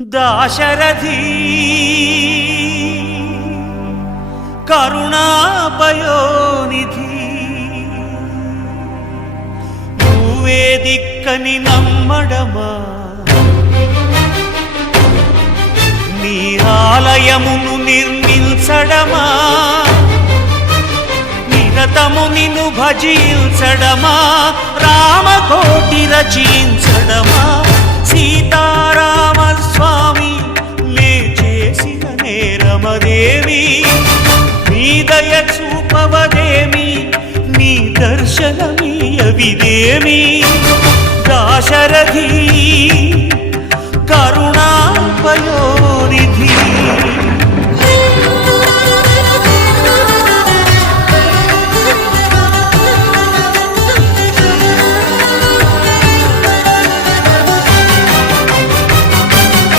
దాశరథి కరుణాపయోనిధి నువ్వే దిక్కని నమ్మడమా నీ ఆలయమును నిర్మించడమా నిరతము నిన్ను భజించడమా రామకోటి రచించడమా సీతారామ స్వామి నే చేసిన నేరమదేవి నీ దయ చూపవదేమి నీ దర్శనమీయవిదేమి దాశరథి కరుణాపయో